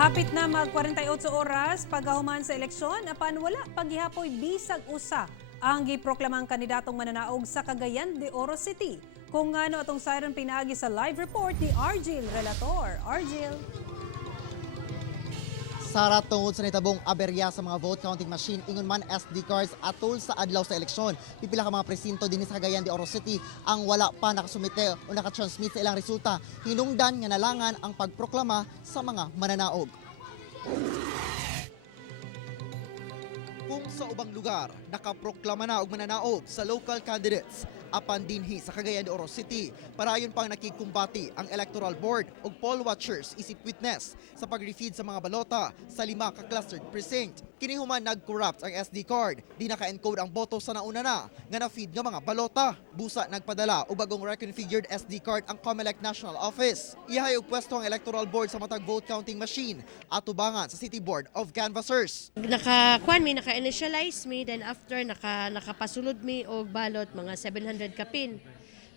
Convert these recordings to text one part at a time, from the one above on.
Hapit na mag 48 oras pagkahuman sa eleksyon, apan wala paghihapoy bisag usa ang giproklamang kandidatong mananaog sa Cagayan de Oro City. Kung ano atong siren pinaagi sa live report ni Argil Relator. Argil. Sara, tungod sa nitabong aberya sa mga vote counting machine, ingon man SD cards atol sa adlaw sa eleksyon. Pipila ka mga presinto din sa Cagayan de Oro City ang wala pa nakasumite o nakatransmit sa ilang resulta. Hinungdan nga nalangan ang pagproklama sa mga mananaog. Kung sa ubang lugar, nakaproklama na og mananaog sa local candidates, apan dinhi sa Cagayan de Oro City, parayon pang nakikumbati ang Electoral Board ug poll watchers isip witness sa pag-refeed sa mga balota sa 5 ka clustered precinct. Kini human nag-corrupt ang SD card, di naka-encode ang boto sa nauna na nga na-feed nga mga balota. Busa nagpadala og bagong reconfigured SD card ang COMELEC National Office. Ihay og pwesto ang Electoral Board sa matag vote counting machine at tubangan sa City Board of Canvassers. Naka-initialize me, then after nakapasulod me og balot mga 700 kapin.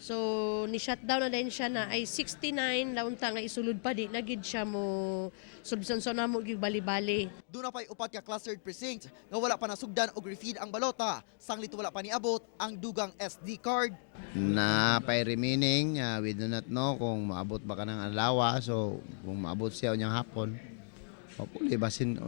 So ni-shutdown na din siya na ay 69 launta nga isulod pa di nagid siya mo subsonson na mo gyud bali-bali. Doon na pa'y upat ka clustered precinct nga wala pa nasugdan og refeed ang balota. Sanglit wala pa niabot ang dugang SD card. Na pay remaining, we do not know kung maabot ba ka ng alawa. So kung maabot siya unyang hapon, hopefully basin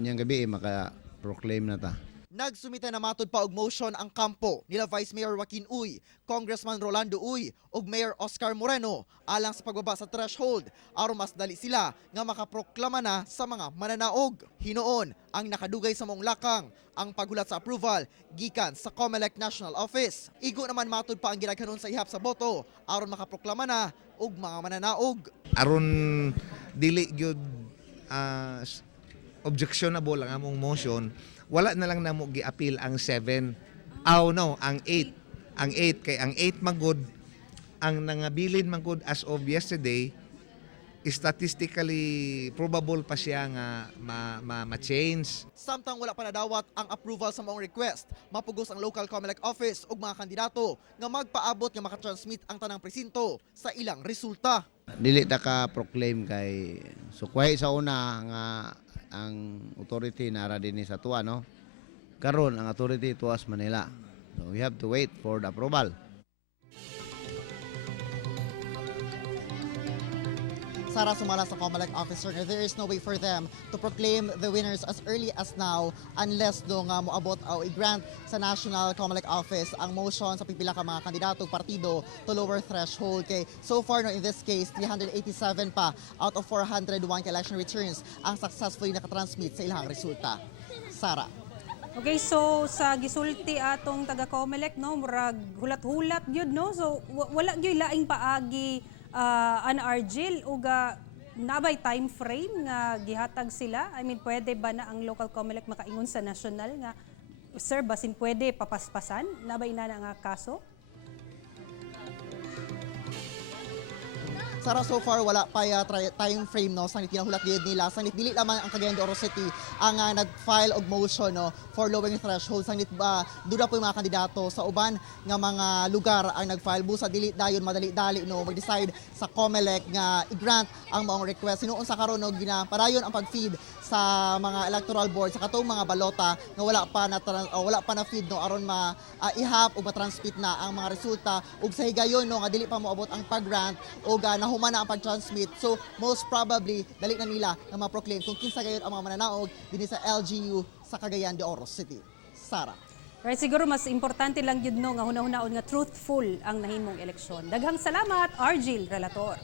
unyang gabi maka-proclaim na ta. Nagsumita na matod pa og motion ang kampo nila Vice Mayor Joaquin Uy, Congressman Rolando Uy ug Mayor Oscar Moreno alang sa pagbaba sa threshold aron mas dali sila nga makaproklama na sa mga mananaog. Hinoon ang nakadugay sa mong lakang ang paghulat sa approval gikan sa COMELEC National Office. Igo naman matod pa ang ginaghanon sa ihap sa boto aron makaproklama na og mga mananaog. Aron dili gyud objectionable ang among motion, wala na lang namo gi-appeal ang 7. No, ang 8. Ang 8 kay ang 8 magud ang nangabilin magud as of yesterday, statistically probable pa siya nga ma-change. Samtang wala pa nadawat ang approval sa maong request, mapugos ang local COMELEC office ug mga kandidato nga magpaabot nga makatransmit ang tanang presinto sa ilang resulta. Dili ta ka proclaim kay sukway sa una nga ang authority nara dinhi sa tuwa, no? Karon ang authority tuwas Manila. So we have to wait for the approval. Sara, sumala sa COMELEC officer nga there is no way for them to proclaim the winners as early as now unless do nga moabot o i-grant sa National COMELEC office ang motion sa pipila ka mga kandidato partido to lower threshold. Kay so far no, in this case 387 pa out of 401 ka election returns ang successfully nakatransmit sa ilang resulta. Sara. Okay, so sa gisulti atong taga COMELEC, no, murag hulat-hulat gyud, no. So wala gyud laing paagi an Argil uga nabay time frame nga gihatag sila. I mean, pwede ba na ang local COMELEC makaingon sa national nga sir basin pwede papaspasan nabay na nga kaso? Sara, so far wala pa time frame, no, sa tinahulat gyud nila. Sa dili lamang ang Cagayan de Oro City ang nag-file og motion, no, for lowering threshold. Sanglit duda po yung mga kandidato sa uban nga mga lugar ang nag-file. Busa dili dayon madali-dali, no, mag-decide sa COMELEC nga i-grant ang maong request. Sinuon sa karon, no, ginaparayon ang pag-feed sa mga electoral board sa katong mga balota nga wala pa na feed, no, aron ihap o matransmit na ang mga resulta ug sa higayon, no, nga dili pa moabot ang pag-grant o nahuman na ang pag-transmit. So most probably dali na nila nga ma-proclaim kung kinsa gayon ang mga mananaog dinhi sa LGU sa Cagayan de Oro City. Sara. Right, siguro mas importante lang yun, no, nga hunahunahon nga truthful ang nahimong eleksyon. Daghang salamat, Argil Relator.